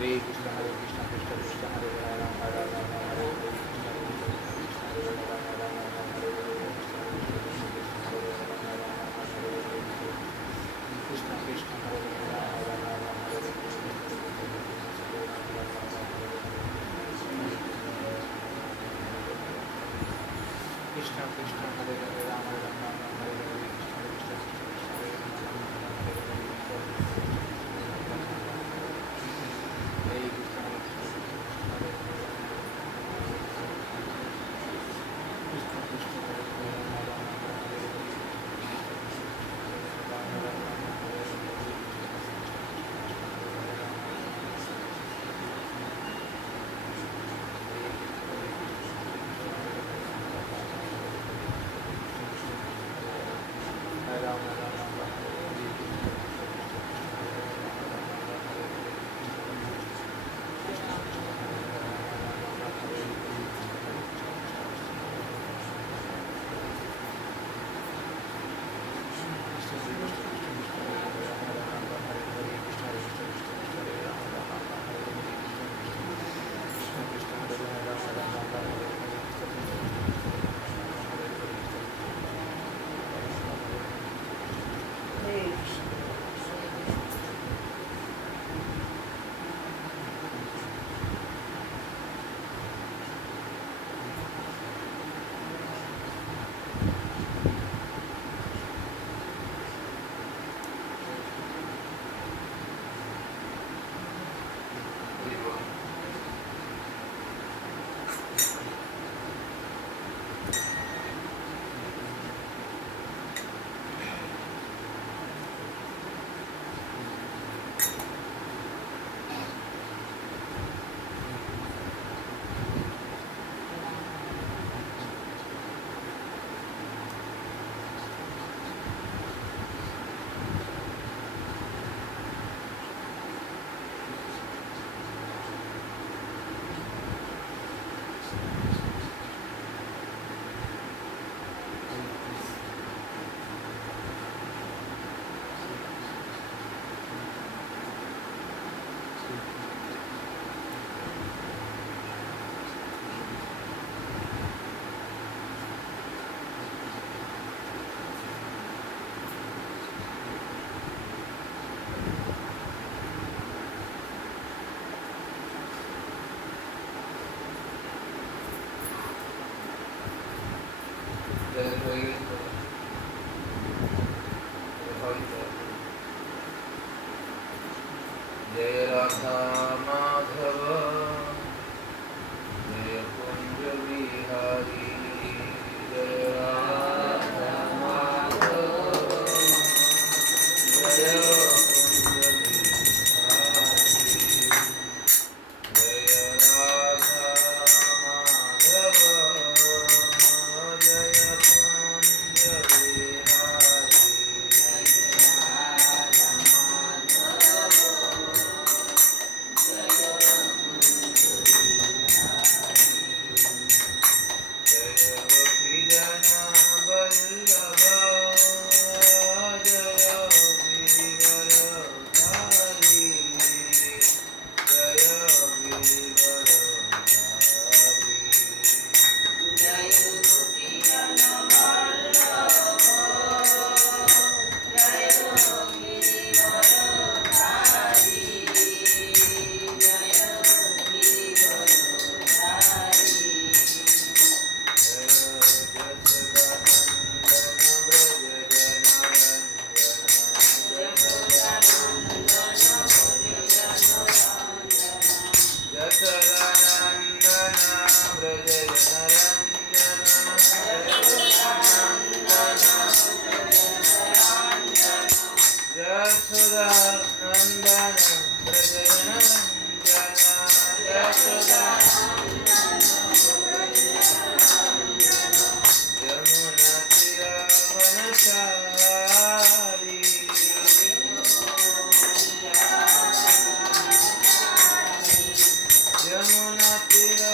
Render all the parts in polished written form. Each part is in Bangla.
Hare Krishna, Hare Krishna, Krishna Krishna, Hare Hare Rama, Rama Rama, Hare Hare, Hare Krishna, Hare Krishna, Rama Rama, Hare Hare, Krishna Krishna, Hare Rama, Rama Rama, Hare Hare, Krishna Krishna, Hare Hare, Rama Rama, Hare Hare, Krishna Krishna, Hare Rama, Rama Rama, Hare Hare. जय राधा माधव जय कुंज बिहारी जय राधा माधव जय कुंज बिहारी जय राधा माधव जय कुंज बिहारी जय गोपी जना वल्लभ जय गिरिवरधारी जय गिरिवरधारी यमुना तीरवनचारी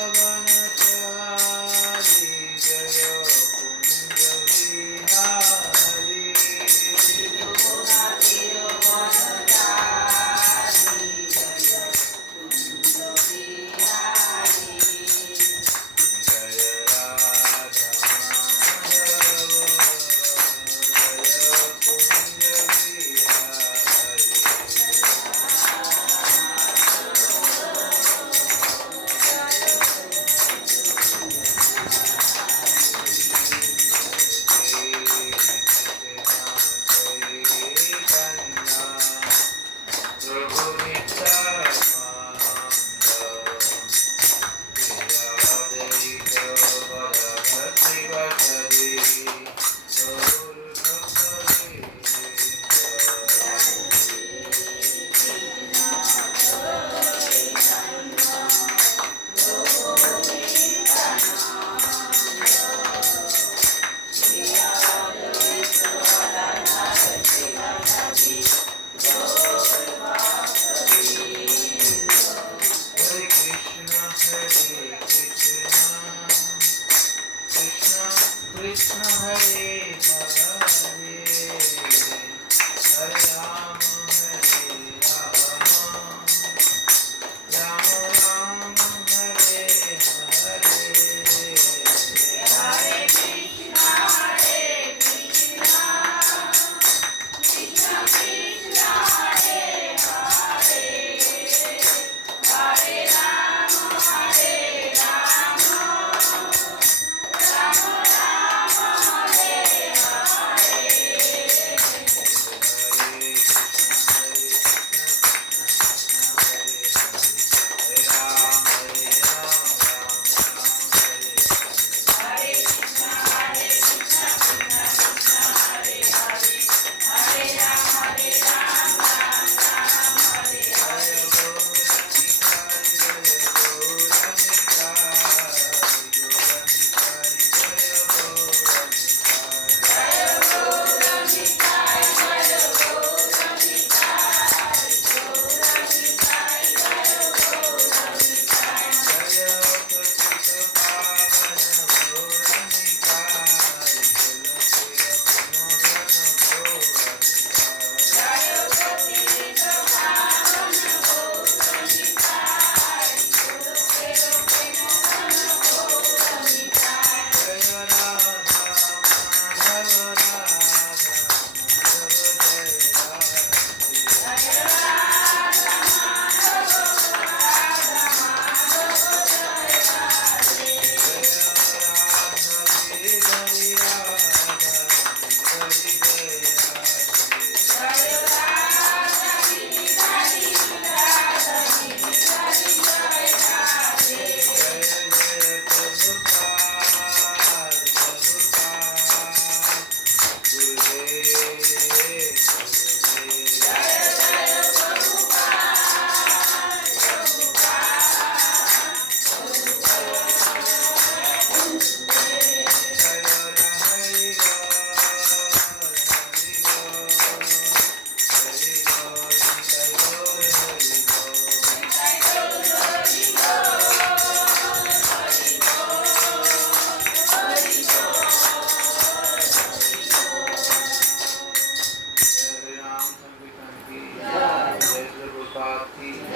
जय कुंज बिहारी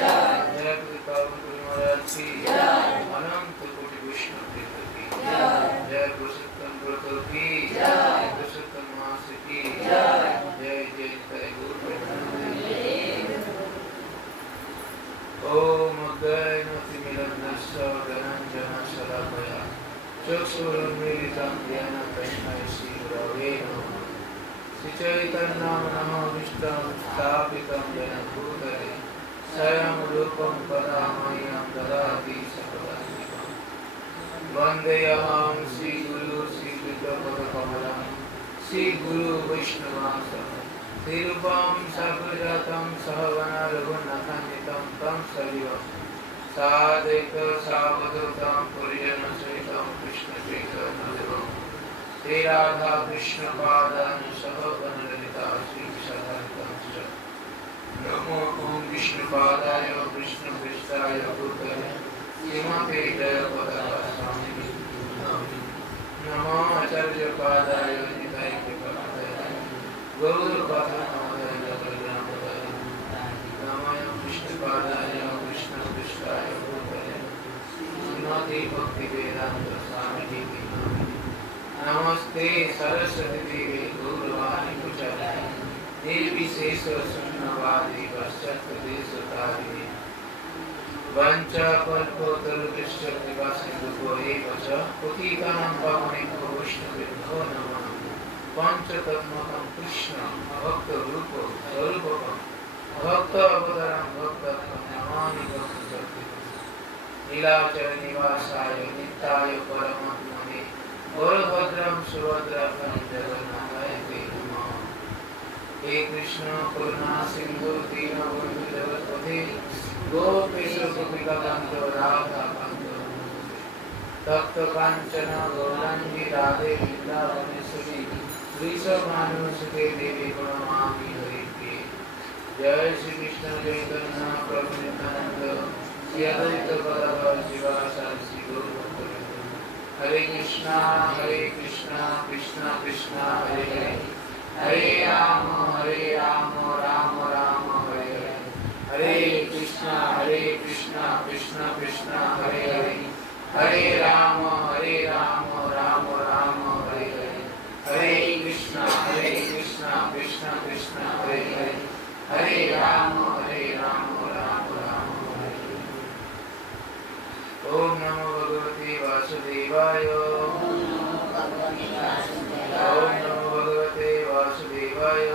जय पावन महाराज की अनंत कोटि वैष्णव वृंद की जय पुरुषोत्तम व्रत की पुरुषोत्तम मास की जय जय जय गुरु ओम अज्ञानतिमिरन्दस्य ज्ञानाञ्जनशलाकया चक्षुरुन्मीलितं येन तस्मै श्रीगुरवे नमः श्रीचैतन्यनामविष्टं स्थापितं येन भूतले स्वयं रूपं पदामह्यं ददाति स्वपदान्तिकं वन्देऽहं श्रीगुरु श्रीयुतपदकमलं श्रीगुरु वैष्णवांसं श्रीरूपं सकुजातं सहगणा रघुनाथान्वितं तं सजीवं साद्वैतं सावधूतं परिजनसहितं कृष्णचैतन्यदेवं श्रीराधा कृष्णपादान् सहगणललिता श्रीविशाखान्वितं च नमो ॐ विष्णुपादाय कृष्णपृष्ठाय भूतले श्रीमते जयपदाय नमो आचार्यपादाय निताय कृपादाय गौरपादाय जगन्नाथाय नमो विष्णुपादाय कृष्णपृष्ठाय भूतले श्रीमते भक्तिवेदान्त स्वामी नमस्ते सरस्वती देवी गौरवाणी प्रचारिणे निर्विशेष शून्यवादी पश्चात्देशतारिणे वञ्चाकल्पतरुभ्यश्च कृपासिन्धुभ्यो एव च पतितानां पावनेभ्यो वैष्णवेभ्यो नमः पञ्चतत्त्वात्मकं कृष्णं भक्तरूपं स्वरूपकं भक्तावतारं भक्तात्मं नमामि भक्तजगद्गुरुं नीलाचलनिवासाय नित्याय परमात्मने वरभद्रं सुभद्राभं जगन्नाथाय ते नमः हे कृष्ण करुणा सिंधु दीनबंधु जगत्पते गोपेश गोपिकाकांत राधाकांत तप्त कांचन गौरांगी राधे वृंदावनेश्वरी वृषभानुसुते देवी प्रणमामि हरिप्रिये जय श्री कृष्ण चैतन्य प्रभु नित्यानंद श्री अद्वैत गदाधर शिवासादि श्री गौर भक्तवृंद हरे कृष्णा कृष्णा कृष्णा हरे हरे हरे राम राम राम हरे हरे हरे कृष्णा कृष्णा कृष्णा हरे हरे हरे राम राम राम हरे हरे हरे कृष्णा कृष्णा कृष्णा हरे हरे हरे राम राम राम हरे हरे ओम नमो भगवते वासुदेवाय ओम नमो भगवते वासुदेवाय ओम नमो भगवते वासुदेवाय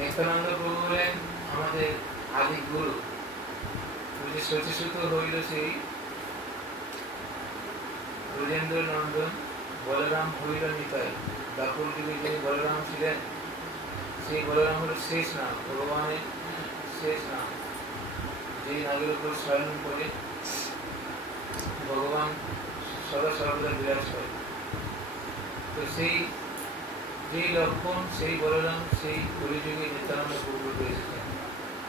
নিত্যানন্দ প্রভু হলেন আমাদের আদি গুরু। শচীসূত হইল সেই ব্রজেন্দ্র নন্দন, বলরাম হইল নিতাই। ব্যাকুল যুগে যিনি বলরাম ছিলেন সেই বলরাম হল শেষ নাম, ভগবানের শেষ নাম। যেই নাগের উপর শয়ন করে ভগবান সদা সর্বদা বিরাজ করে। তো সেই যেই লক্ষণ সেই বলরাম সেই কলিযুগে নিত্যানন্দ প্রভু পেয়েছিলেন,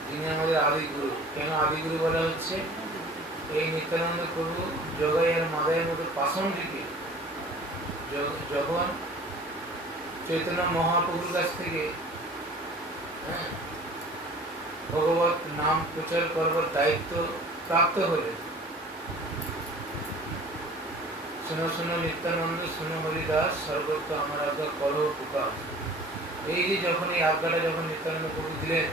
যিনি আমাদের আদিগুরু। কেন আদিগুরু বলা হচ্ছে? এই নিত্যানন্দ প্রভু জগাই আর মাদাইয়ের মতো পাষণ্ডীকে যখন চৈতন্য মহাপ্রভুর কাছ থেকে ভগবত নাম প্রচার করবার দায়িত্ব প্রাপ্ত হলেন। শুনো শুনো নিত্যানন্দ, শুনো হরিদাস, সর্বত্র আমার আজ্ঞা করো প্রকাশ। এই যে যখন এই আজ্ঞাটা যখন নিত্যানন্দ প্রভু দিলেন,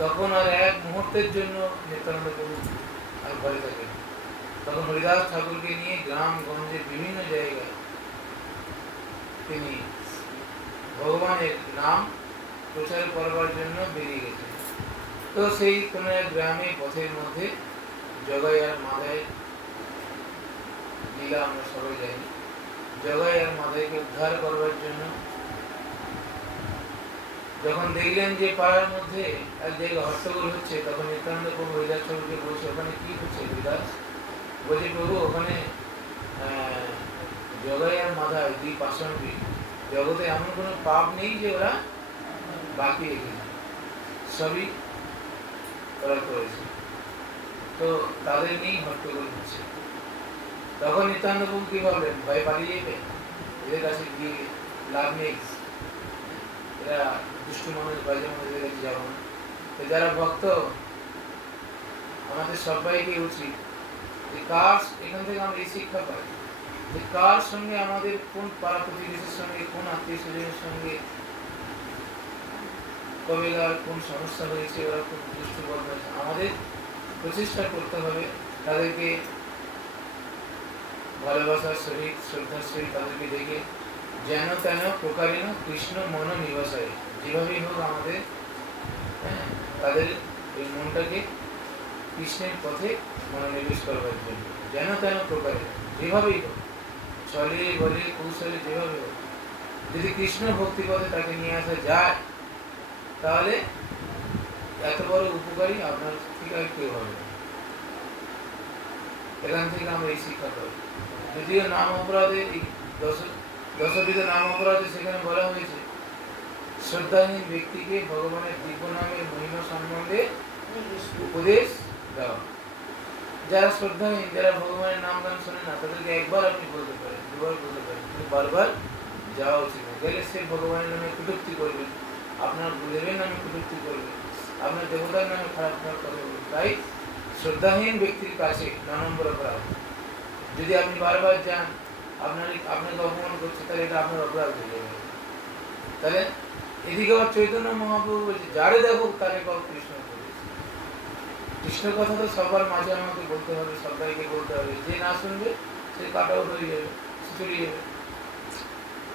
তখন আর এক মুহূর্তের জন্য নিত্যানন্দ প্রভু আর ঘরে থাকেন। তখন হরিদাস ঠাকুরকে নিয়ে গ্রাম গঞ্জে বিভিন্ন জায়গায় তিনি ভগবানের নাম প্রচার করবার জন্য বেরিয়ে গেছেন। তো সেই কোনো এক গ্রামে পথের মধ্যে জগাই আর মাদায় লীলা আমরা সবাই জানি। জগাই আর মাদাইকে উদ্ধার করবার জন্য যখন দেখলেন যে পাড়ার মধ্যে এক জায়গায় হট্টগোল হচ্ছে, তখন নিত্যানন্দ প্রভু হরিদাস ঠাকুরকে বলছে, ওখানে কি হচ্ছে হরিদাস? বলছে, প্রভু ওখানে জগাই আর মাদাই দুই পাষণ্ডী, জগতে এমন কোনো পাপ নেই যে ওরা বাকি রেখেছে, সবই ওরা করেছে, তো তাদের নিয়েই হট্টগোল হচ্ছে। তখন নিত্যানন্দ প্রভু কি ভাবলেন? ভয় পালিয়ে যাবে, এদের কাছে গিয়ে লাভ নেই, এরা দুষ্টু মানুষ, বাজে মানুষের কাছে যাবো না। তো যারা ভক্ত, আমাদের সবাইকে উচিত যে কার, এখান থেকে আমরা এই শিক্ষা পাই যে কার সঙ্গে আমাদের, কোন পাড়া প্রতিবেশীর সঙ্গে, কোন আত্মীয় স্বজনের সঙ্গে কবেকার কোন সমস্যা হয়েছে, ওরা খুব দুষ্টু বদমাশ, আমাদের প্রচেষ্টা করতে হবে তাদেরকে ভালোবাসার সহিত, শ্রদ্ধার সহিত তাদেরকে দেখে যেন তেন প্রকারেণ কৃষ্ণ মন নিবাসায়, যেভাবেই হোক আমাদের তাদের এই মনটাকে কৃষ্ণের পথে মনোনিবেশ করবার জন্য, যেন তেন প্রকারে, যেভাবেই হোক, চলে বলে কৌশলে, যেভাবে হোক, যদি কৃষ্ণ ভক্তি পথে তাকে নিয়ে আসা যায়, তাহলে এত বড় উপকারী আপনার থেকে আর কেউ হবে না। এখান থেকে আমরা এই শিক্ষা পাই। যদিও নাম অপরাধে, দশবিধ নাম অপরাধে সেখানে বলা হয়েছে শ্রদ্ধাহীন ব্যক্তিকে ভগবানের দিব্য নামের মহিমা সম্বন্ধে উপদেশ দেওয়া। যারা শ্রদ্ধাহীন, যারা ভগবানের নাম গান শোনে না, তাদেরকে একবার আপনি বলতে পারেন, দুবার বলতে পারেন, কিন্তু বারবার যাওয়া উচিত না। গেলে সে ভগবানের নামে কটূক্তি করবে, আপনার গুরুদেবের নামে কটূক্তি করবে, আপনার দেবতার নামে খারাপ খারাপ কথা বলবে। তাই শ্রদ্ধাহীন ব্যক্তির কাছে 9 নম্বর অপরাধ। যদি আপনি বারবার যান, আপনাকে অপমান করছে, তাহলে এটা আপনার অপরাধ হয়ে যাবে। তাহলে এদিকে আবার চৈতন্য মহাপ্রভু বলছে, যারে দেখো তারে কর কৃষ্ণ উপদেশ। কৃষ্ণ কথা তো সবার মাঝে আমাকে বলতে হবে, সবাইকে বলতে হবে। যে না শুনবে সে কাট আউট হয়ে যাবে, চলে যাবে।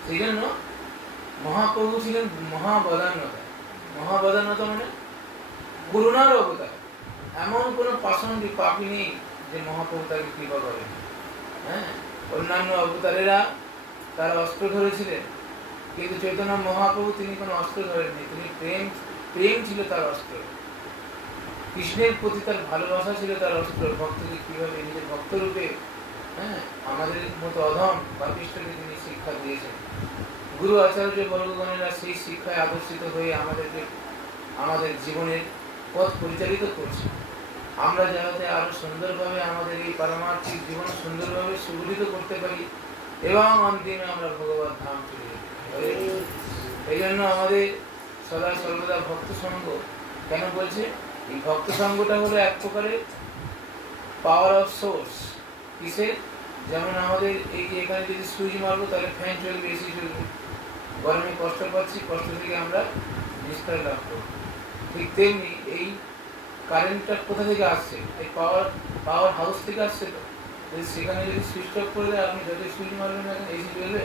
সেই জন্য মহাপ্রভু ছিলেন মহাবদান্যতা। মহাবদান্যতা মানে করুণার অবতার। এমন কোনো পাষণ্ডী পাপী নেই যে মহাপ্রভু তাকে কৃপা করেন। হ্যাঁ, অন্যান্য অবতারেরা তারা অস্ত্র ধরেছিলেন, কিন্তু চৈতন্য মহাপ্রভু তিনি কোনো অস্ত্র ধরেননি, তিনি প্রেম ছিল তার অস্ত্র। কৃষ্ণের প্রতি তার ভালোবাসা ছিল তার অস্ত্র। ভক্তকে কিভাবে নিজের ভক্তরূপে, আমাদের মতো অধম পাপিষ্ঠকে তিনি শিক্ষা দিয়েছেন। গুরু আচার্য বর্গগণেরা সেই শিক্ষায় আদর্শিত হয়ে আমাদেরকে আমাদের জীবনের পথ পরিচালিত করছে। আমরা যাতে আরো সুন্দরভাবে আমাদের এই পারমার্থিক জীবন সুন্দরভাবে সুগঠিত করতে পারি এবং অন্তিমে আমরা ভগবত ধাম চলে যেতে পারি। এই জন্য আমাদের সদা সর্বদা ভক্ত সঙ্গ কেন বলছে? এই ভক্ত সঙ্গটা হলো এক প্রকারের পাওয়ার অফ সোর্স। কিসের? যেমন আমাদের এই যে এখানে যদি সুইচ মারবো তাহলে ফ্যান চলবে, এসি চলবে। গরমে কষ্ট পাচ্ছি, কষ্ট থেকে আমরা নিস্তার লাভ করবো। ঠিক তেমনি এই কারেন্টটা কোথা থেকে আসছে? এই পাওয়ার হাউস থেকে আসছে। তো সেখানে যদি সুইচ অফ করে দেয়, আপনি যত সুইচ মারবেন না কেন এসি চলবে,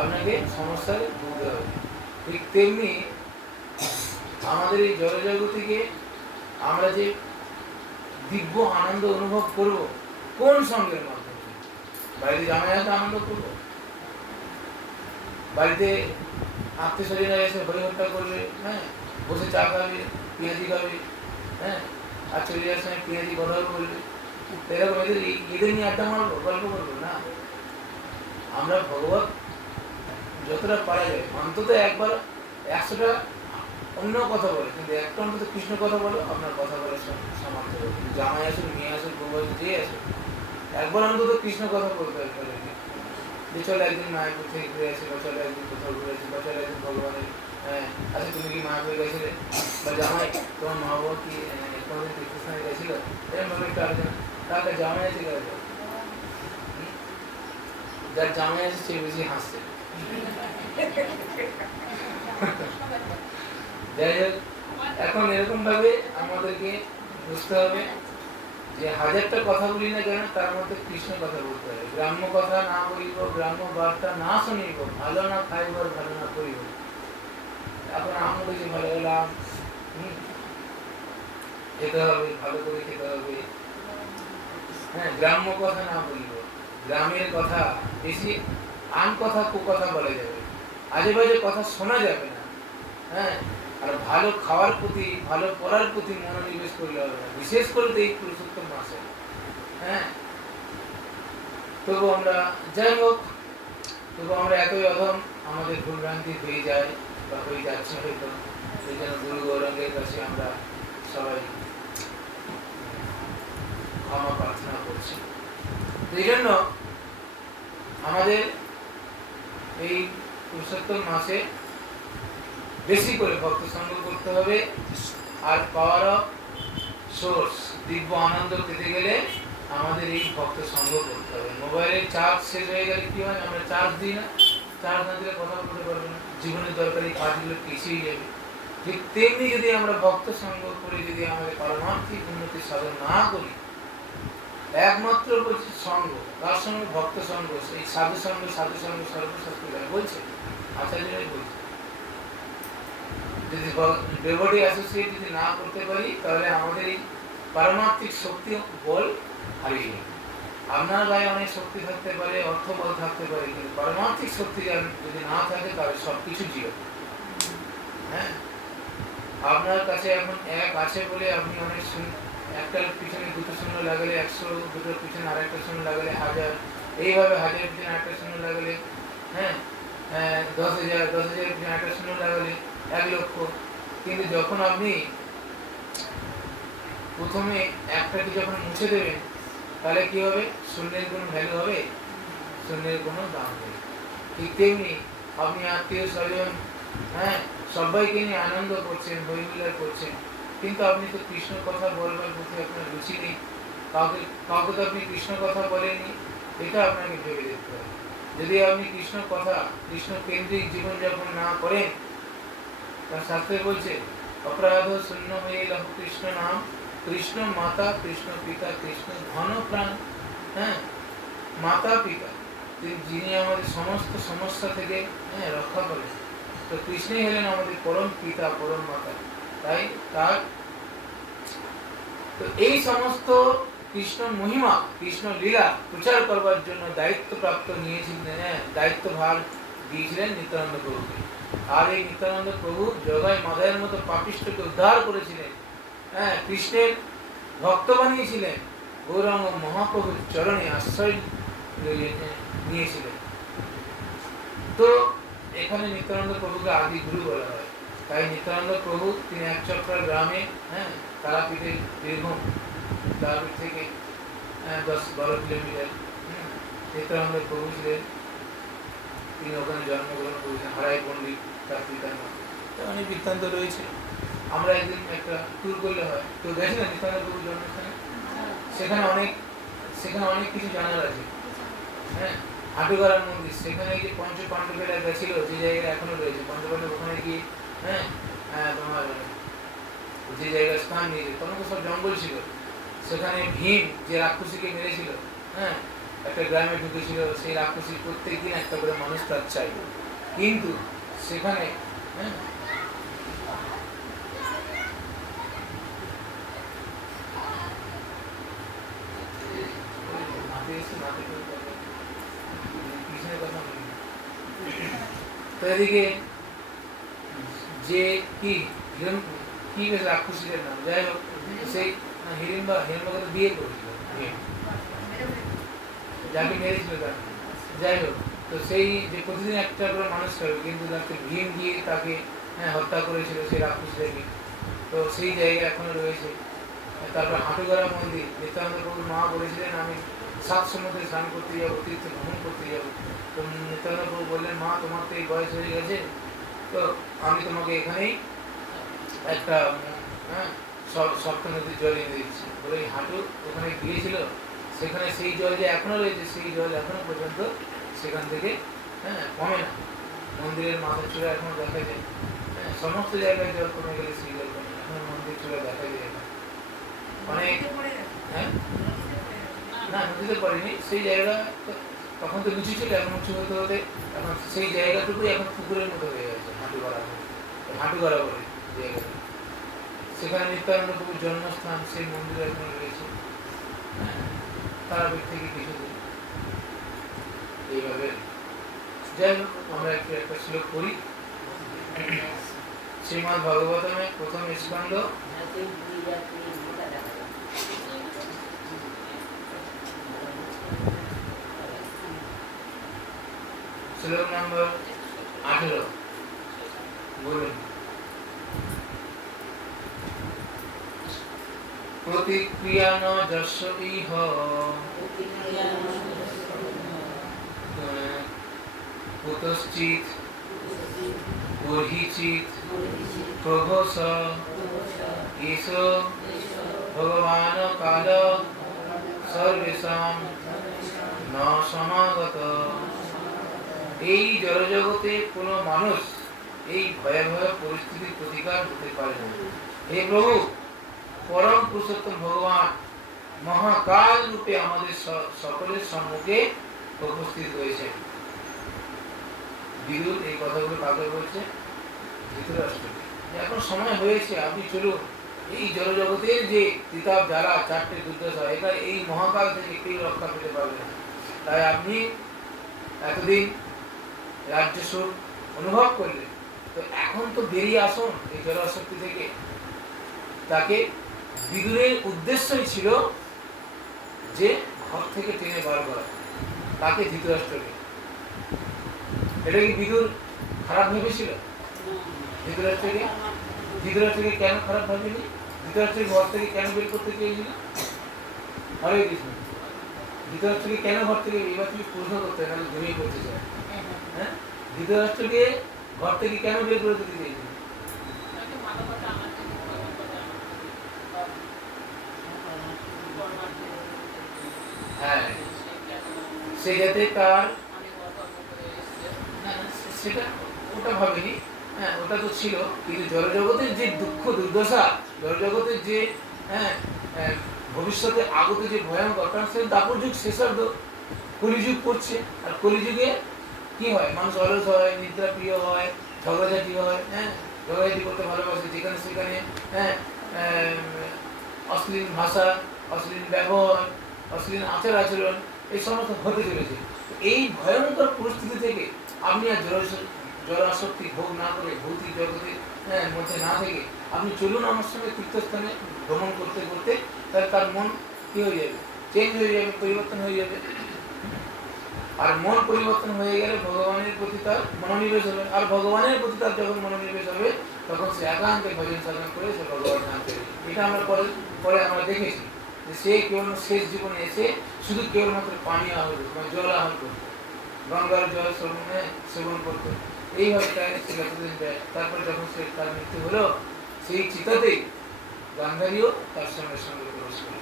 আপনাকে সমস্যায় ভুগতে হবে। ঠিক তেমনি আমাদের এই জড়জগতিকে আমরা যে দিব্য আনন্দ অনুভব করব কোন সঙ্গের মাধ্যমে? বাড়িতে জামাই আসতে আনন্দ করবো, বাড়িতে আত্মীয় স্বজনরা এসে হই হট্টা করবে, বসে চা খাবে, পেঁয়াজি খাবে, আর চলে যাওয়ার সময় পেঁয়াজি কথাও বলবে, এরকম এদের নিয়ে আড্ডা মারবো, গল্প করবো না। আমরা ভগবত যতটা পারা যায় অন্তত একবার 100টা অন্য কথা বলে, কিন্তু একটা অন্তত কৃষ্ণ কথা বলো, আপনার কথা বলার সামর্থ্য হবে। জামাই আসুন, মেয়ে আসুন, বউ আসুন, যে আসুন, একবার অন্তত কৃষ্ণ কথা বলতে হবে। যে চলো একদিন মায়াপুর থেকে ঘুরে আসে, বা চলো একদিন কোথাও ঘুরে আসে, বা চলো একদিন ভগবানের, আচ্ছা তুমি কি মায়াপুরে গেছিলে, বা জামাই তোমার মা বাবা কি কোনোদিন তীর্থস্থানে গেছিল, এরকম ভাবে একটু আলোচনা। তার জামাই আছে গেল, যার জামাই আছে সে বেশি হাসছে। যাই হোক, এখন এরকম ভাবে আমাদেরকে বুঝতে হবে যে হাজারটা কথা বলি না কেন, তার মধ্যে কৃষ্ণ কথা বলতে হবে। গ্রাম্য কথা না বলিব, গ্রাম্য বার্তা না শুনিব, ভালো না খাইব, ভালো না করিব। এখন আমরা বেশি ভালো হলাম, খেতে হবে, ভালো করে খেতে হবে। গ্রাম্য কথা না বলিব, গ্রামের কথা বেশি আন কথা কুকথা বলা যাবে, আজে বাজে কথা শোনা যাবে না। হ্যাঁ, আর ভালো খাওয়ার প্রতি, ভালো পড়ার প্রতি মনোনিবেশ করলে হবে না, বিশেষ করে এই পুরুষোত্তম মাসে। হ্যাঁ, তবু আমরা যাই হোক, তবু আমরা এতই অধম, আমাদের ভুলভ্রান্তি হয়ে যায় বা হয়ে যাচ্ছে হয়তো, সেই জন্য গুরু গৌরাঙ্গের কাছে আমরা সবাই ক্ষমা প্রার্থনা করছি। এই জন্য আমাদের এই পুরুষোত্তম মাসে বেশি করে ভক্ত সঙ্গ করতে হবে। আর পাওয়ার অফ সোর্স, দিব্য আনন্দ পেতে গেলে আমাদের এই ভক্ত সঙ্গ করতে হবে। মোবাইলের চার্জ শেষ হয়ে গেলে কি হয়, আমরা চার্জ দিই না, চার্জ না দিলে কথা বলতে পারবো না, জীবনের দরকারি কাজগুলো পিছিয়ে যাবে। ঠিক তেমনি যদি আমরা ভক্ত সঙ্গ করে যদি আমাদের পারমার্থিক উন্নতি সাধন না করি, একমাত্র বলছে সঙ্গ, তার সঙ্গে ভক্ত সঙ্গ, এই সাধু সঙ্গ সর্বশাস্ত্র বলছে, আচার্যরাই বলছে। যদি ডেভোটি অ্যাসোসিয়েট যদি না করতে পারি, তাহলে আমাদের এই পারমার্থিক শক্তি বল হারিয়ে যাবে। আপনার গায়ে অনেক শক্তি থাকতে পারে, অর্থ বল থাকতে পারে, কিন্তু পারমার্থিক শক্তি যদি না থাকে তাহলে সবকিছু জিরো। হ্যাঁ, আপনার কাছে এখন এক আছে বলে আপনি অনেক একটার পিছনে দুটো শূন্য লাগালে 100, দুটোর পিছনে আরেকটা শূন্য লাগালে 1000, এইভাবে 1000 পিছনে একটা শূন্য লাগালে, হ্যাঁ 10,000, 10,000 পিছনে একটা শূন্য লাগালে 1 লক্ষ। কিন্তু যখন আপনি প্রথমে একটাকে যখন মুছে দেবেন, তাহলে কি হবে, শূন্যের কোনো ভ্যালু হবে, শূন্যের কোনো দাম নেই। ঠিক তেমনি আপনি আত্মীয় স্বজন, হ্যাঁ সবাইকে নিয়ে আনন্দ করছেন, হইহুল্লোড় করছেন, কিন্তু আপনি তো কৃষ্ণ কথা বলবার প্রতি আপনার রুচি নেই, কাউকে তো আপনি কৃষ্ণ কথা বলেননি, এটা আপনাকে ভেবে দেখতে হবে। যদি আপনি কৃষ্ণ কথা, কৃষ্ণ কেন্দ্রিক জীবনযাপন না করেন, তার শাস্ত্রে বলছে অপরাধ শূন্য হয়ে লহ কৃষ্ণ নাম, কৃষ্ণ মাতা, কৃষ্ণ পিতা, কৃষ্ণ ধন প্রাণ। হ্যাঁ, মাতা পিতা যিনি আমাদের সমস্ত সমস্যা থেকে রক্ষা করেন, তো কৃষ্ণই হলেন আমাদের পরম পিতা, পরম মাতা। তাই তার তো এই সমস্ত কৃষ্ণ মহিমা, কৃষ্ণ লীলা প্রচার করবার জন্য দায়িত্বপ্রাপ্ত নিয়েছিলেন, দায়িত্বভার দিয়েছিলেন নিত্যানন্দ প্রভুকে। আর এই নিত্যানন্দ প্রভু জগাই মাদায়ের মতো পাপিষ্ঠকে উদ্ধার করেছিলেন, হ্যাঁ কৃষ্ণের ভক্ত বানিয়েছিলেন, গৌরাঙ্গ মহাপ্রভুর চরণে আশ্রয় নিয়েছিলেন। তো এখানে নিত্যানন্দ প্রভুকে আদি গুরু বলা হয়। তাই নিত্যানন্দ প্রভু তিনি একচক্রা গ্রামে, তারাপীঠের বীরভূম, তারাপীঠ থেকে 10-12 কিলোমিটার নিত্যানন্দ প্রভু ছিলেন। তিনি ওখানে জন্মগ্রহণ করেছেন, হারাই পণ্ডিত তার পিতার নাম। অনেক বৃত্তান্ত রয়েছে। আমরা একদিন একটা ট্যুর করলে হয়, তো গেছি না নিত্যানন্দ প্রভুর জন্মস্থানে, সেখানে অনেক কিছু জানার আছে। হ্যাঁ, হাটুগাড়ার মন্দির, সেখানে যে পঞ্চ পাণ্ডবেরা গেছিল, যে জায়গায় এখনো রয়েছে পঞ্চপাণ্ডব, ওখানে গিয়ে তোমার যে জায়গায় স্থান নিয়েছে, তখন তো সব জঙ্গল ছিল। সেখানে ভীম যে রাক্ষসীকে মেরেছিল, একটা গ্রামে ঢুকেছিল, সেই রাক্ষসী প্রত্যেকদিন একটা করে মানুষ তার চাই, কিন্তু সেখানে তো এদিকে যে কি কি বেশ রাক্ষসীদের নাম, যাই হোক সেই হিড়িম্বাকে তো বিয়ে করেছিল, যাকে মেরেছিল তার, যাই হোক। তো সেই যে প্রতিদিন একটা করে মানুষ খাবে, কিন্তু তাকে ভীম দিয়ে তাকে হত্যা করেছিল সেই রাক্ষসীদেরকে। তো সেই জায়গা এখনো রয়েছে। তারপর হাটুগাড়া মন্দির, নিত্যানন্দ প্রভুর মা বলেছিলেন আমি 7 সমুদ্রে স্নান করতে যাবো, তীর্থ ভ্রমণ করতে যাবো। তো নিত্যানন্দ প্রভু বললেন, মা তোমার তো এই বয়স হয়ে গেছে, তো আমি তোমাকে এখানেই একটা সপ্ত নদীর জল এনে দিচ্ছি বলে হাঁটু ওখানে গিয়েছিল। সেখানে সেই জল যে এখনো রয়েছে, সেই জল এখনো পর্যন্ত সেখান থেকে কমে না। মন্দিরের মাথার চূড়া এখনো দেখা যায়, সমস্ত জায়গায় জল কমে গেলে সেই জল কমে, এখন মন্দির চূড়া দেখা যায় অনেক। না, নদীতে পড়েনি, সেই জায়গা তখন তো নিচু ছিল, এখন উঁচু হতে হতে এখন সেই জায়গাটুকুই এখন পুকুরের মতো হয়ে গেছে, হাঁটুগড়া বলে জায়গাটা। সেখানে নিত্যানন্দ প্রভুর জন্মস্থান, সেই মন্দির এখন রয়েছে তারাপীঠ থেকে কিছু দূর। এইভাবে যাই হোক, আমরা একটা শ্লোক করি। শ্রীমদ্ ভাগবতমে প্রথম স্কন্ধ শ্লোক নম্বর 18 বলুন। প্রতিক্রিয়া ন যস্য ইহ কুতশ্চিৎ বর্হিচিৎ প্রভস এষ ভগবান কাল সর্বেষাং ন সমাগত। এই জড়জগতে কোনো মানুষ এই ভয়াবহ পরিস্থিতির প্রতিকার হতে পারে না। হে প্রভু, পরম পুরুষোত্তম ভগবান মহাকাল রূপে আমাদের সকলের সম্মুখে উপস্থিত হয়েছে। বিদুর এই কথাগুলো কাকে বলছে? ধৃতরাষ্ট্রকে। এখন সময় হয়েছে, আপনি চলুন। এই জড়জগতের যে তিতাব জ্বালা, চারটে দুর্দশা, এটা এই মহাকাল থেকে কেউ রক্ষা পেতে পারবে না। তাই আপনি এতদিন রাজ্য সুখ অনুভব করলেন, তো এখন তো বেরিয়ে আসুন এই জড়শক্তি থেকে। তাকে বিদুরের উদ্দেশ্যই ছিল যে ঘর থেকে টেনে বার করা, তাকে ধৃতরাষ্ট্রকে। এটা কি বিদুর খারাপ ভেবেছিল? ধৃতরাষ্ট্রকে ধৃতরাষ্ট্রকে কেন খারাপ ভাবেনি? ধৃতরাষ্ট্রের ঘর থেকে কেন বের করতে চেয়েছিল? হরে কৃষ্ণ। ধৃতরাষ্ট্রকে কেন ঘর থেকে, এবার তুমি প্রশ্ন করতে, তাহলে ঘুমিয়ে করতে চায়। হ্যাঁ, ধৃতরাষ্ট্রকে ঘর থেকে কেন বের করে দিতে চেয়েছিল? হ্যাঁ, সে যাতে তার, সেটা ওটা ভাবেনি। হ্যাঁ, ওটা তো ছিল, কিন্তু জড়জগতের যে দুঃখ দুর্দশা, জড়জগতের যে ভবিষ্যতে আগত যে ভয়ঙ্কর, কারণ সে দাপর যুগ শেষার্ধ, কলিযুগ করছে। আর কলিযুগে কি হয়? মানুষ অলস হয়, নিদ্রা প্রিয় হয়, ঝগড়াঝাটি হয়। হ্যাঁ, ঝগড়াঝাটি করতে ভালোবাসে, যেখানে সেখানে হ্যাঁ অশ্লীল ভাষা, অশ্লীল ব্যবহার, অশ্লীল আচার আচরণ, এই সমস্ত হতে চলেছে। এই ভয়ঙ্কর পরিস্থিতি থেকে আপনি আর জড়াসক্তি ভোগ না করে, ভৌতিক জগতের মধ্যে না থেকে আপনি চলুন আমার সঙ্গে তীর্থস্থানে ভ্রমণ করতে করতে, তাহলে তার মন কি হয়ে যাবে? চেঞ্জ হয়ে যাবে, পরিবর্তন হয়ে যাবে। আর মন পরিবর্তন হয়ে গেলে ভগবানের প্রতি তার মনোনিবেশ হবে। আর ভগবানের প্রতি তার যখন মনোনিবেশ হবে, তখন সে একান্তে ভজন সাধন করে সে ভগবান নাম পেয়ে। এটা আমরা পরে আমরা দেখেছি যে সে কেবল শেষ জীবনে এসে শুধু কেবলমাত্র পানি আহত, মানে জল আহত করতো, গঙ্গার জল সেবন করতো। এইভাবে সে যতদিন দেয়। তারপরে যখন সে তার মৃত্যু হলো, সেই চিতাতেই গান্ধারীও তার সঙ্গে সঙ্গে প্রবেশ করে।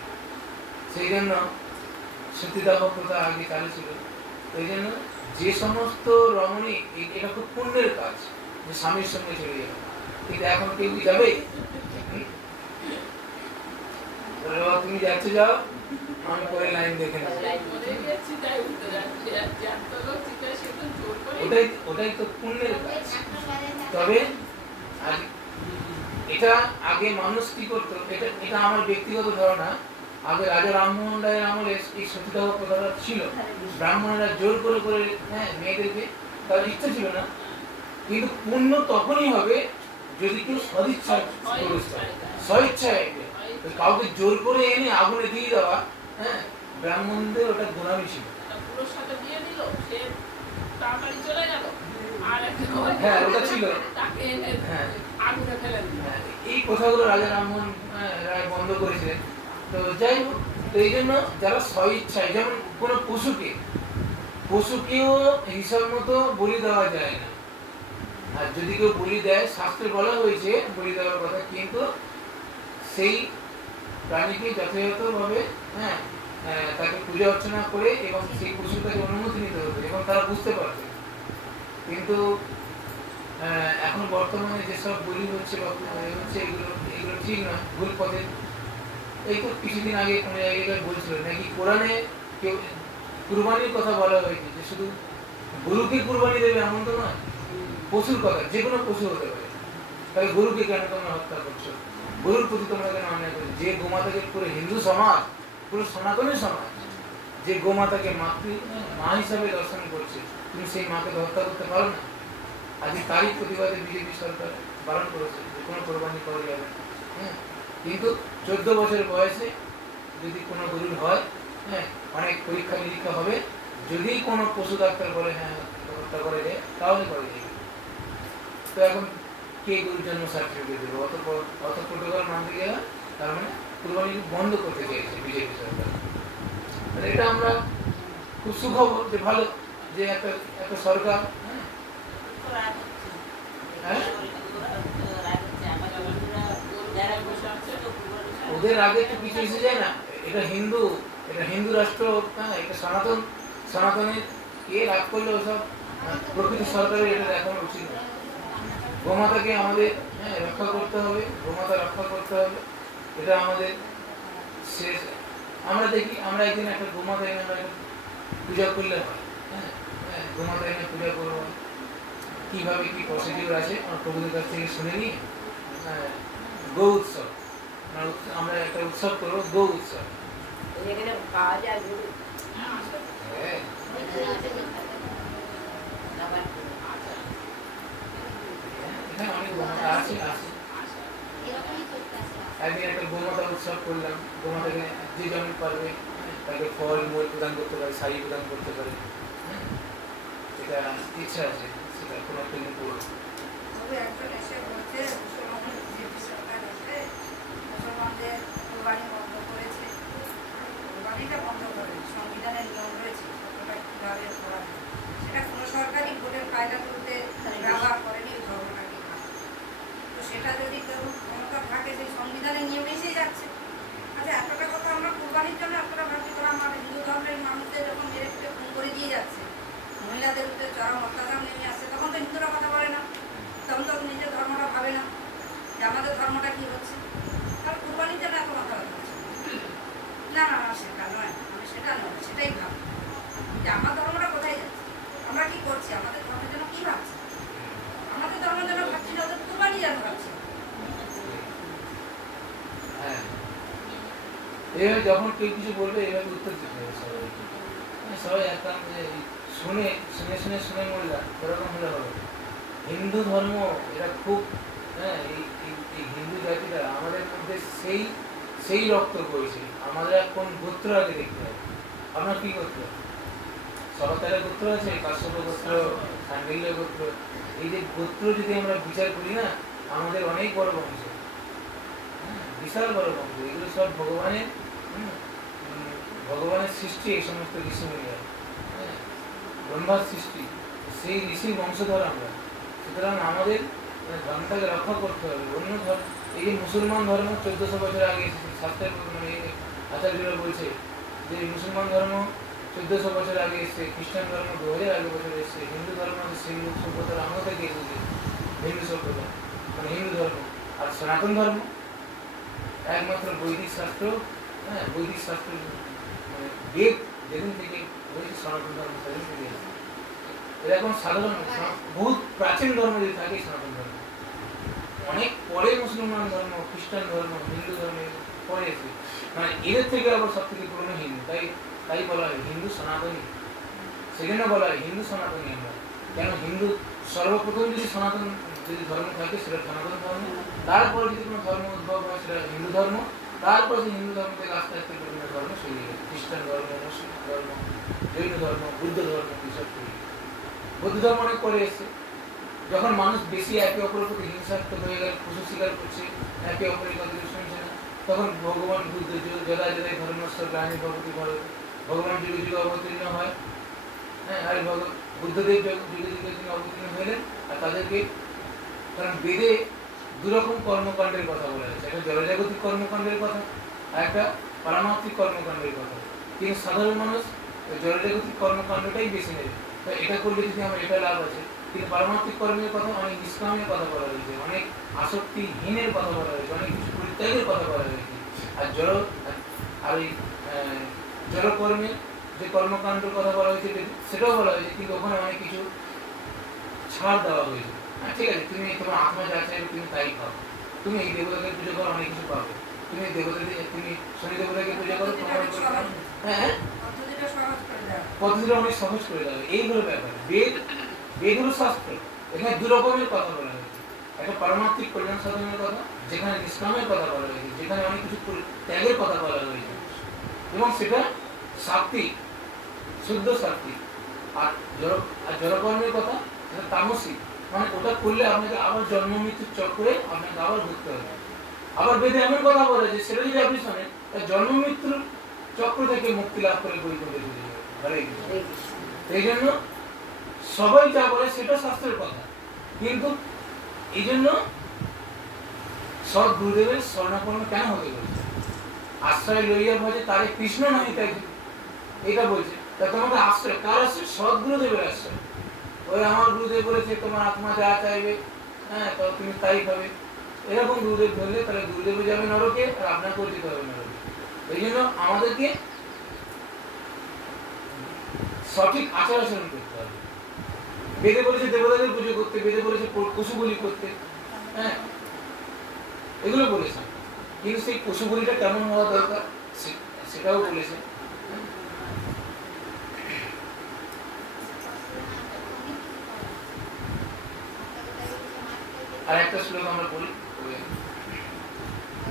সেই জন্য সতীদাহ প্রথা আগে চালু ছিল। এই জন্য যে সমস্ত রমণী, এটা খুব পুণ্যের কাজ যে স্বামীর সঙ্গে চলে যাবে, কিন্তু এখন কেউ কি যাবে? তুমি যাচ্ছে, যাও, আমি পরে লাইন দেখে নেব। ওটাই তো পুণ্যের কাজ। তবে এটা আগে মানুষ কি করতো, এটা আমার ব্যক্তিগত ধারণা। আগে রাজা রামমোহন রায়ের আমলে এই সতীদাহ প্রথাটা ছিল। ব্রাহ্মণেরা জোর করে করে মেয়েদেরকে, তার ইচ্ছা ছিল না, কিন্তু পুণ্য তখনই হবে যদি কেউ সদিচ্ছায় স্বইচ্ছায়। কাউকে জোর করে এনে আগুনে দিয়ে দেওয়া, হ্যাঁ, ব্রাহ্মণদের ওটা গোলামি ছিল। হ্যাঁ, ওটা ছিল। এই কথাগুলো রাজা রামমোহন রায় বন্ধ করেছিলেন। তো যাই হোক, তো এই জন্য যারা স্বইচ্ছায়, যেমন কোনো পশুকেও হিসাব মতো বলি দেওয়া যায় না। আর যদি কেউ বলি দেয়, শাস্ত্রে বলা হয়েছে বলি দেওয়ার কথা, কিন্তু সেই প্রাণীকে যথাযথভাবে তাকে পূজা অর্চনা করে এবং সেই পশুর কাছে অনুমতি নিতে হতো এবং তারা বুঝতে পারবে। কিন্তু এখন বর্তমানে যেসব বলি হচ্ছে বা হচ্ছে, এগুলো ঠিক নয়, ভুল পথে। এই তো কিছুদিন আগে কোনো জায়গায় বলছিল নাকি কোরআনে কেউ কুরবানির কথা বলা হয়েছে, যে শুধু গরুকে কুরবানি দেবে এমন তো নয়, পশুর কথা, যে কোনো পশু হতে পারে। তাহলে গরুকে কেন তোমরা হত্যা করছো? গরুর প্রতি তোমরা কেন অন্যায় করছো? যে গোমাতাকে পুরো হিন্দু সমাজ, পুরো সনাতনী সমাজ যে গোমাতাকে মা হিসাবে দর্শন করছে, তুমি সেই মাকে তো হত্যা করতে পারো না। আজকে তারই প্রতিবাদে বিজেপি সরকার বারণ করেছে যে কোনো কোরবানি করা যাবে না। হ্যাঁ, কিন্তু 14 বছর বয়সে যদি কোনো গরুর হয়, হ্যাঁ, অনেক পরীক্ষা নিরীক্ষা হবে, যদি কোনো পশু ডাক্তার বলে হ্যাঁ হত্যা করে যায়, তাহলে করে যায়। তো এখন কে গরুর জন্য সার্টিফিকেট দেবে? অত প্রোটোকল মানতে গেলে তার মানে কুরবানি বন্ধ করতে চেয়েছে বিজেপি সরকার। তাহলে এটা আমরা খুব সুখবর যে ভালো যে একটা সরকার, হ্যাঁ, ওদের আগে তো কিছু এসে যায় না। এটা হিন্দু রাষ্ট্র, হ্যাঁ, এটা সনাতনের রাগ করলে ওসব প্রকৃত সরকারের এটা দেখানো উচিত না। গোমাতাকে আমাদের, হ্যাঁ, রক্ষা করতে হবে, গোমাতা রক্ষা করতে হবে, এটা আমাদের শেষ। আমরা দেখি, আমরা একদিন একটা গোমাতা এনে আমরা পূজা করলে হয়, হ্যাঁ, গোমাতা এনে পূজা করবো, কিভাবে কি প্রসিডিউর আছে আমার প্রভুদের কাছ থেকে শুনে নিই। গো উৎসব, আমরা একটা উৎসব করবো, গো উৎসব। পাওয়া যায় অনেক গোমাতা আছে। একদিন একটা গোমাতা উৎসব করলাম, গোমাতাকে যে যেমন পারবে তাকে ফল মূল প্রদান করতে পারে, শাড়ি প্রদান করতে পারে, এটা ইচ্ছা আছে, সেটা কোনো একটা দিন করবো। একজন এসে বলছে মুসলমানদের বিজেপি সরকার এসে মুসলমানদের কোরবানি বন্ধ করেছে। কোরবানিটা বন্ধ করে সংবিধানের নিয়ম রয়েছে ওটা কীভাবে করা যায়, সেটা কোনো সরকারই ভোটের ফায়দা তুলতে ব্যবহার করেনি ওই ধর্মটাকে। তো সেটা যদি কেউ ক্ষমতা থাকে সেই সংবিধানের নিয়মে এসেই যাচ্ছে। আচ্ছা, এতটা কথা আমরা কোরবানির জন্য এতটা ভাবছি, তোরা আমার হিন্দু ধর্মের মানুষদের যখন মেরে ফেলে খুন করে দিয়ে যাচ্ছে, মহিলাদের উপরে চরম অত্যাচার নেমে আসছে, তখন তো হিন্দুরা কথা বলে না, তখন তো নিজের ধর্মটা ভাবে না যে আমাদের ধর্মটা কি হচ্ছে। তাহলে কোরবানির জন্য এত মাথা ব্যথা হচ্ছে না। না না, সেটা নয়, আমি সেটা নয়, সেটাই ভাব যে আমার ধর্মটা কোথায় যাচ্ছে, আমরা কি করছি, আমাদের ধর্মের জন্য কি ভাবছি, আমাদের ধর্মের জন্য ভাবছি না, ওদের কোরবানি যেন ভাবছি। হ্যাঁ, এইভাবে যখন কেউ কিছু বলবে এইভাবে উত্তর দিতে হবে সবাইকে। সবাই একটা শুনে মরলা, ওরকম হলে হবে। হিন্দু ধর্ম এটা খুব, হ্যাঁ, এই হিন্দু জাতিটা আমাদের মধ্যে সেই রক্ত বইছে। আমাদের কোন গোত্র আগে দেখতে হবে, আপনার কি গোত্র? সরকারের গোত্র আছে, কাশ্যপ গোত্র, সান্ডিল্য গোত্র। এই যে গোত্র যদি আমরা বিচার করি না, আমাদের অনেক বড় বংশ, বিশাল বড় বংশ। এগুলো সব ভগবানের সৃষ্টি। এই সমস্ত ঋষিমুনিরা, হ্যাঁ, ব্রহ্মার সৃষ্টি, সেই ঋষির বংশধর আমরা। সুতরাং আমাদের ধর্মটাকে রক্ষা করতে হবে। অন্য ধর্ম, এই যে মুসলমান ধর্ম 1400 বছর আগে এসেছে, শাস্ত্রের মানে আচার্যরা বলছে যে মুসলমান ধর্ম 1400 বছর আগে এসছে, খ্রিস্টান ধর্ম 2000 আগে বছর এসছে, হিন্দু ধর্ম সিন্ধু সভ্যতার আমল থেকে এসেছে, হিন্দু সভ্যতা মানে হিন্দু ধর্ম। আর সনাতন ধর্ম একমাত্র বৈদিক শাস্ত্র, হ্যাঁ, বৈদিক শাস্ত্র মানে বেদ যেদিন থেকে সনাতন ধর্ম সেদিন থেকে এসেছে। এরকম সাধারণ বহুত প্রাচীন ধর্ম যদি থাকে সনাতন ধর্ম, অনেক পরে মুসলমান ধর্ম, খ্রিস্টান ধর্ম, হিন্দু ধর্মে পরে এসে, মানে এদের থেকে আবার সব থেকে পুরনো হিন্দু। তাই বলা হয় হিন্দু সনাতনী। সেজন্য বলা হয় হিন্দু সনাতনী আমরা। কেন হিন্দু সর্বপ্রথম যদি সনাতন যদি ধর্ম থাকে সেটা সনাতন ধর্ম, তারপর যদি কোনো ধর্ম উদ্ভব হয় সেটা হিন্দু ধর্ম, তারপর সেই হিন্দু ধর্ম থেকে আস্তে আস্তে বিভিন্ন ধর্ম ছড়িয়ে গেছে, খ্রিস্টান ধর্ম, মুসলিম ধর্ম, জৈন ধর্ম, বুদ্ধ ধর্ম, এইসব ছড়িয়ে গেছে। বৌদ্ধ ধর্ম অনেক পরে এসেছে। যখন মানুষ বেশি একে অপরের প্রতি হিংসাত্মক হয়ে গেল, পশু শিকার করছে, একে অপরের কথা শুনছে না, তখন ভগবান বুদ্ধ যদায় যদায় ধর্মস্থ গ্লানি ভগবতী ভারত, ভগবান যুগে যুগে অবতীর্ণ হয়। হ্যাঁ, আর বুদ্ধদেব যুগে যুগে তিনি অবতীর্ণ হইলেন। আর তাদেরকে, কারণ বেদে দুরকম কর্মকাণ্ডের কথা বলা হয়েছে, একটা জড়জাগতিক কর্মকাণ্ডের কথা আর একটা পারমার্থিক কর্মকাণ্ডের কথা। কিন্তু সাধারণ মানুষ জড়জাগতিক কর্মকাণ্ডটাই বেছে নেবে। তো এটা করলে যদি আমার এটা লাভ আছে, কিন্তু পারমার্থিক কর্মের কথা, অনেক নিষ্কামের কথা বলা হয়েছে, অনেক আসক্তিহীনের কথা বলা হয়েছে, অনেক কিছু পরিত্যাগের কথা বলা হয়েছে। আর ওই জড়কর্মের যে কর্মকাণ্ডের কথা বলা হয়েছে সেটাও বলা হয়েছে, কিন্তু ওখানে অনেক কিছু ছাড় দেওয়া হয়েছে। হ্যাঁ, ঠিক আছে, তুমি তোমার আত্মা যা চাইবে তুমি তাই পাবো। তুমি এই দেবতাকে পুজো করো, অনেক কিছু পাবে। তুমি শনি দেবতাকে পুজো করো, তোমার, হ্যাঁ, পদ্ধতিটা সহজ করে দেওয়া। পদ্ধতিটা অনেক সহজ করে দেবে। এই হলো ব্যাপার। বেদ হলো শাস্ত্র। এখানে দু রকমের কথা বলা হয়েছে। একটা পারমার্থিক কল্যাণ সাধনের কথা, যেখানে নিষ্কামের কথা বলা হয়েছে, যেখানে অনেক কিছু ত্যাগের কথা বলা হয়েছে, এবং সেটা সাত্বিক, শুদ্ধ সাত্বিক। আর জড়কর্মের কথা, সেটা তামসিক, মানে ওটা করলে আপনাকে আবার জন্ম মৃত্যুর চক্রে আপনাকে আবার ঘুরতে হবে। আবার বেদে এমন কথা বলে যে সেটা যদি আপনি শোনেন, জন্ম মৃত্যুর চক্র থেকে মুক্তি লাভ করে বৈকুণ্ঠে চলে যাবে। হরে কৃষ্ণ। এই জন্য সবাই যা বলে সেটা শাস্ত্রের কথা, কিন্তু এই জন্য সৎ গুরুদেবের স্বর্ণাপন্ন কেন হতে বলছে? আশ্রয় লইয়া ভজে তারে কৃষ্ণ নাই তাই এটা বলছে। তা তোমাকে আশ্রয় কার আশ্রয়? সৎ গুরুদেবের আশ্রয়। ওই আমার গুরুদেব বলেছে তোমার আত্মা যা চাইবে, হ্যাঁ, তো তুমি তাই খাবে, এরকম গুরুদেব ধরলে তাহলে গুরুদেবে যাবে নরকে, আর আপনাকেও যেতে হবে নরকে। এই জন্য আমাদেরকে সঠিক আচার আচরণ করতে হবে। বেদে বলেছে দেবতাদের পুজো করতে, বেদে বলেছে পশু বলি করতে, হ্যাঁ, এগুলো বলেছে। কিন্তু সেই পশু বলিটা কেমন হওয়া দরকার সেটাও বলেছে। আর একটা শ্লোক আমরা বলি,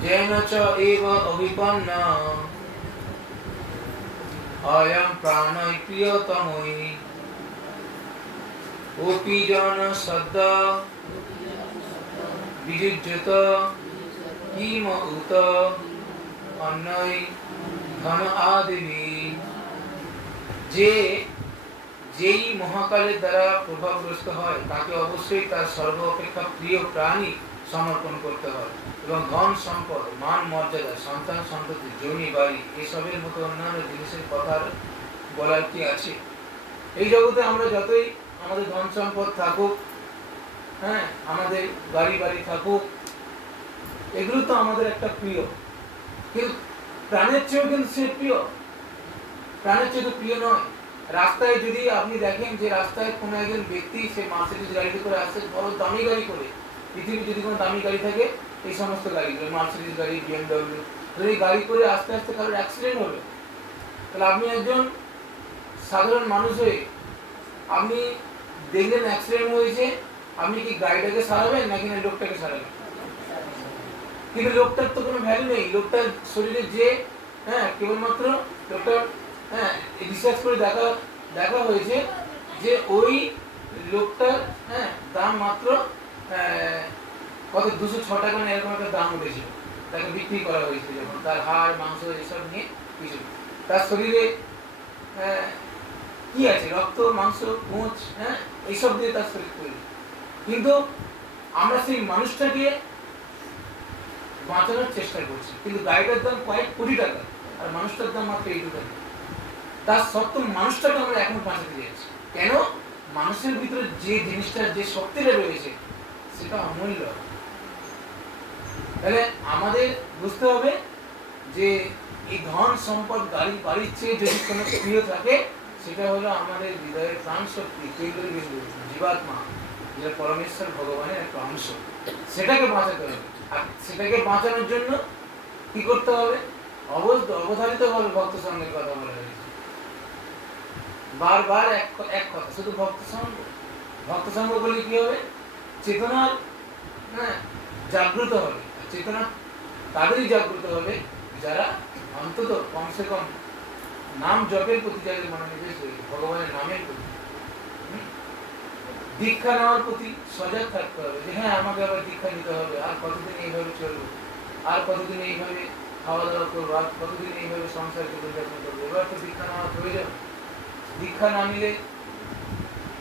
যেন চ এব অভিপন্ন অয়ং প্রাণৈ প্রিয়তমৈ ওপি জন সদ্য বিযুজ্যত কিম উত অন্যৈ ধন আদিবি। যেই মহাকালের দ্বারা প্রভাবগ্রস্ত হয় তাকে অবশ্যই তার সর্ব অপেক্ষা প্রিয় প্রাণী সমর্পণ করতে হয়, এবং ধন সম্পদ, মান মর্যাদা, সন্তান সন্ততি, জমি বাড়ি এসবের মতো অন্যান্য জিনিসের কথা বলার কি আছে? এই জগতে আমরা যতই আমাদের ধন সম্পদ থাকুক, হ্যাঁ, আমাদের গাড়ি বাড়ি থাকুক, এগুলো তো আমাদের একটা প্রিয়, কিন্তু প্রাণের চেয়েও কিন্তু সে প্রিয়, প্রাণের চেয়ে তো প্রিয় নয়। রাস্তায় যদি আপনি দেখেন যে রাস্তায় কোনো একজন ব্যক্তি সে মার্সিডিজ গাড়িতে করে আসছে, বড় দামি গাড়ি করে, পৃথিবীর যদি কোনো দামি গাড়ি থাকে এই সমস্ত গাড়িগুলো, মার্সিডিজ গাড়ি, বিএমডব্লিউ, যদি গাড়ি করে আস্তে আস্তে কারোর অ্যাক্সিডেন্ট হলো, তাহলে আপনি একজন সাধারণ মানুষ হয়ে আপনি দেখলেন অ্যাক্সিডেন্ট হয়েছে, আপনি কি গাড়িটাকে সারাবেন নাকি না লোকটাকে সারাবেন? কিন্তু লোকটার তো কোনো ভ্যালু নেই, লোকটার শরীরে যে, হ্যাঁ, কেবলমাত্র লোকটার, হ্যাঁ, রিসার্চ করে দেখা হয়েছে যে ওই লোকটার, হ্যাঁ, দাম মাত্র কত 206 টাকা না এরকম একটা দাম উঠেছিল, তাকে বিক্রি করা হয়েছিল, যখন তার হাড় মাংস এসব নিয়ে কিছু, তার শরীরে কি আছে? রক্ত, মাংস, মুচ, হ্যাঁ, এইসব দিয়ে তার শরীর তৈরি। কিন্তু আমরা সেই মানুষটাকে বাঁচানোর চেষ্টা করছি, কিন্তু গাড়িটার দাম কয়েক কোটি টাকা আর মানুষটার দাম মাত্র এইটুকু টাকা। তার সত্ত্বেও মানুষটাকে আমরা এখন বাঁচাতে যাচ্ছি কেন? মানুষের ভিতরে যে জিনিসটা, যে শক্তিটা রয়েছে সেটা অমূল্য। তাহলে আমাদের বুঝতে হবে যে এই ধন সম্পদ, গাড়ি বাড়ির চেয়ে যদি কোনো প্রিয় থাকে, সেটা হলো আমাদের হৃদয়ের প্রাণ শক্তি, জীবাত্মা, যেটা পরমেশ্বর ভগবানের একটা অংশ, সেটাকে বাঁচাতে হবে। আর সেটাকে বাঁচানোর জন্য কি করতে হবে? অবধারিত ভাবে ভক্ত সঙ্গের কথা বলা হয়েছে, বারবার এক কথা, শুধু ভক্ত সঙ্গ। ভক্ত সঙ্গ বলে কি হবে? চেতনা, হ্যাঁ, জাগ্রত হবে। চেতনা তাদেরই জাগ্রত হবে যারা অন্তত কমসে কম নাম জপের প্রতি যাদের মনোনিবেশ হয়েছে, ভগবানের নামের প্রতি, দীক্ষা নেওয়ার প্রতি সজাগ থাকতে হবে যে হ্যাঁ, আমাকে আবার দীক্ষা নিতে হবে, আর কতদিন এইভাবে চলবো, আর কতদিন এইভাবে খাওয়া দাওয়া করবো, আর কতদিন এইভাবে সংসার জীবনযাপন করবো, এবার তো দীক্ষা নেওয়ার প্রয়োজন। দীক্ষা না নিলে,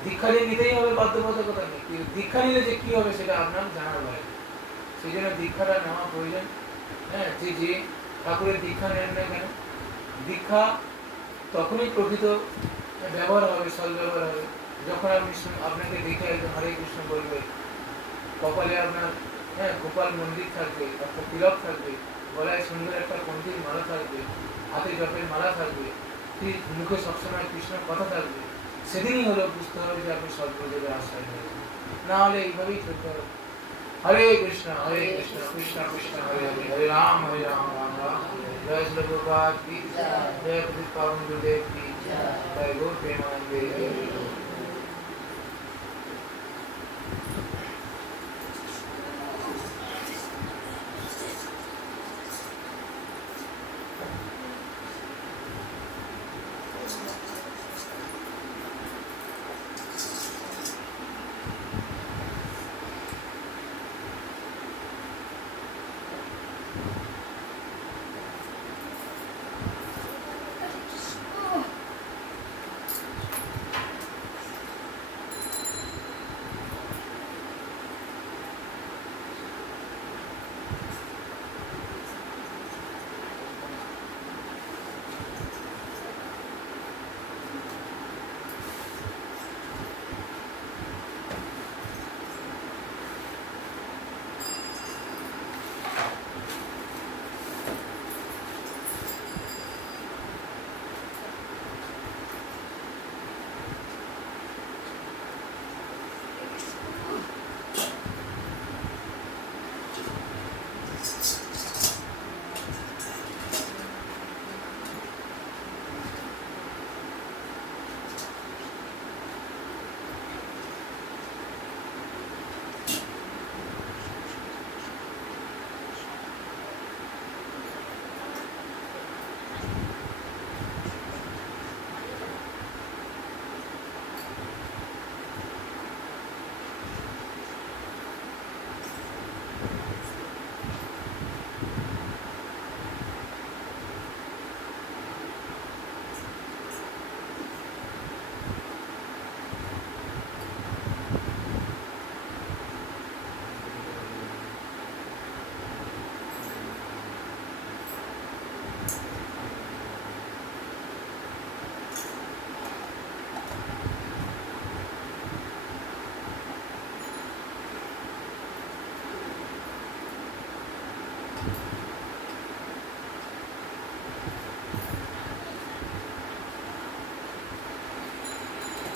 দীক্ষা নিতেই হবে, বাধ্যবাধকতা নেই, দীক্ষা নিলে যে কি হবে সেটা আপনার জানার বাইরে, সেই জন্য দীক্ষাটা নেওয়া প্রয়োজন। হ্যাঁ, যে ঠাকুরের দীক্ষা নেন না কেন, দীক্ষা তখনই প্রকৃত ব্যবহার হবে, সল ব্যবহার হবে, যখন আপনি আপনাকে দেখে একজন হরে কৃষ্ণ বলবে, কপালে আপনার, হ্যাঁ, গোপাল মন্দির থাকবে, একটা তিলক থাকবে, গলায় সুন্দর একটা পন্থীর মালা থাকবে, হাতে জপের মালা থাকবে, মুখে সবসময় কৃষ্ণের কথা থাকবে, সেদিনই হলো বুঝতে হবে যে আপনি সদ্গুরুদেবের আশ্রয় নিয়েছেন। না হলে এইভাবেই চলতে হবে। হরে কৃষ্ণ কৃষ্ণ কৃষ্ণ হরে হরে, হরে রাম রাম রাম। জয় শ্রী প্রভুপাদ কি জয়, জয় প্রদীপ পাবন গুরুদেব কি। তাই গো প্রেমানন্দে হরি হরি বল।